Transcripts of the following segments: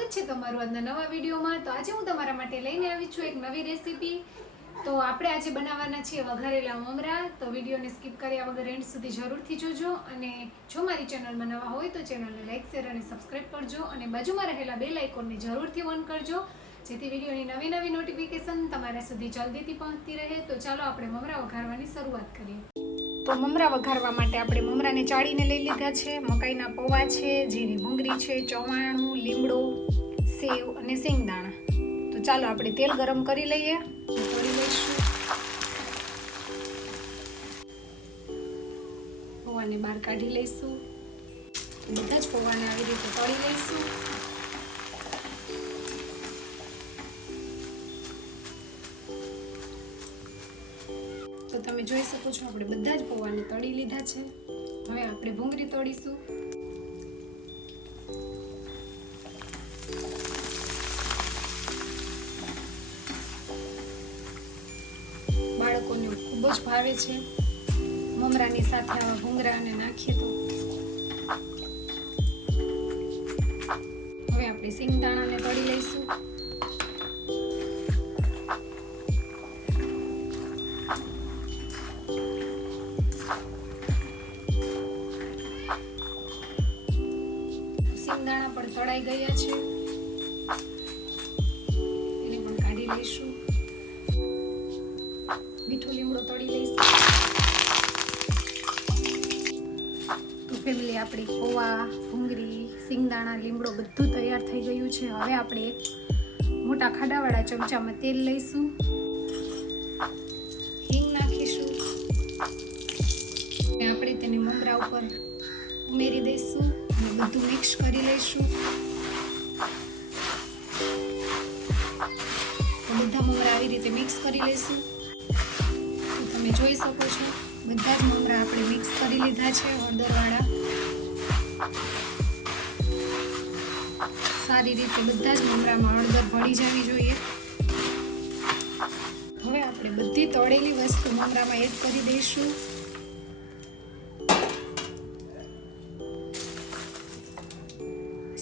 સ્વાગત છે તમારું આજના નવા વિડીયોમાં। તો આજે હું તમારા માટે લઈને આવી છું એક નવી રેસીપી। તો આપણે આજે બનાવવાના છીએ વઘારેલા મમરા। તો વિડીયોને સ્કીપ કર્યા વગર એન્ડ સુધી જરૂરથી જોજો અને જો મારી ચેનલમાં નવા હોય તો ચેનલને લાઈક શેર અને સબસ્ક્રાઇબ કરજો અને બાજુમાં રહેલા બેલ આઇકોનને જરૂરથી ઓન કરજો જેથી વિડીયોની નવી નવી નોટિફિકેશન તમારા સુધી જલ્દીથી પહોંચતી રહે। તો ચાલો આપણે મમરા વઘારવાની શરૂઆત કરીએ। તો મમરા વઘારવા માટે આપણે મમરાને ચાળીને લઈ લીધા છે। મકાઈના પૌવા છે, ઝીણી ભૂંગળી છે, ચવાણું, લીમડો, સેવ અને સિંગદાણા। તો ચાલો આપણે તેલ ગરમ કરી લઈએ, તળી લઈશું। પૌવાને બહાર કાઢી લઈશું। બધા જ પૌવાને આવી રીતે તળી લઈશું। તો તમે જોઈ શકો છો આપણે બધા જ પૌવાને તળી લીધા છે। હવે આપણે ભૂંગળી તળીશું। બાળકોને ખૂબ જ ભાવે છે। મમરાની સાથે આવા ભૂંગળાને નાખીએ તો। હવે આપણે સિંગદાણાને તળી લઈશું। સિંગદાણા પણ તળાઈ ગયા છે, એને પણ કાઢી લઈશું। મીઠો લીમડો તળી લઈશું। તો ફેમિલી આપણી પૌવા, ભૂંગળી, સિંગદાણા, લીમડો બધું તૈયાર થઈ ગયું છે। હવે આપણે એક મોટા ખાડાવાળા ચમચામાં તેલ લઈશું, હિંગ નાખીશું અને આપણે તેને મમરા ઉપર ઉમેરી દઈશું અને બધું મિક્સ કરી લઈશું। તો બધા મમરા આવી રીતે મિક્સ કરી લઈશું। તો તમે જોઈ શકો છો બધા જ મમરા આપણે મિક્સ કરી લીધા છે હળદરવાળા। સારી રીતે બધા જ મમરામાં હળદર ભળી જવી જોઈએ। હવે આપણે બધી તળેલી વસ્તુ મમરામાં એડ કરી દઈશું।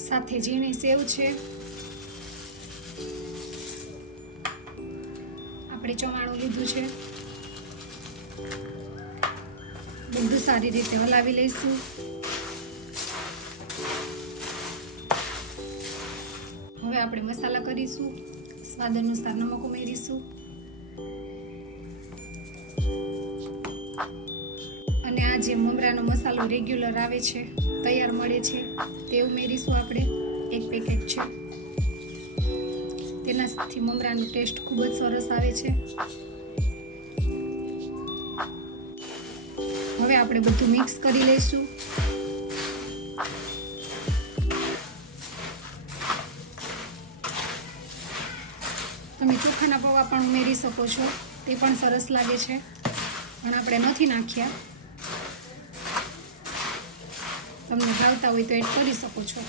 સાથે ઝીણી સેવ છે, આપણે ચવાણું લીધું છે, બધું સારી રીતે હલાવી લઈશું। હવે આપણે મસાલા કરીશું, સ્વાદ અનુસાર નમક ઉમેરીશું અને આ જે મમરાનો મસાલો રેગ્યુલર આવે છે, તૈયાર મળે છે, તે ઉમેરીશું। આપણે એક પેકેટ છે, તેનાથી મમરાનો ટેસ્ટ ખૂબ જ સરસ આવે છે। હવે આપણે બધું મિક્સ કરી લઈશું। તમે ચોખાના પૌવા પણ ઉમેરી શકો છો, તે પણ સરસ લાગે છે, પણ આપણે નથી નાખ્યા। તમને ભાવતા હોય તો એડ કરી શકો છો।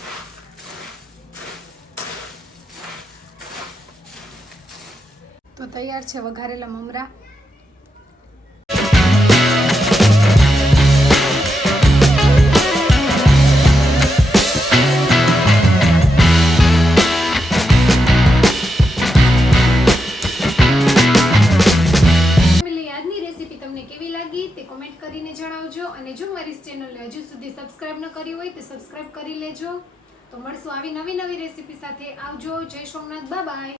તો તૈયાર છે વઘારેલા મમરા। કેવી લાગી તે કોમેન્ટ કરીને જણાવજો અને જો મારી ચેનલને હજુ સુધી સબસ્ક્રાઇબ ન કરી હોય તો સબસ્ક્રાઇબ કરી લેજો। તો મળશું આવી નવી રેસીપી સાથે। આવજો, જય સોમનાથ, બાય બાય।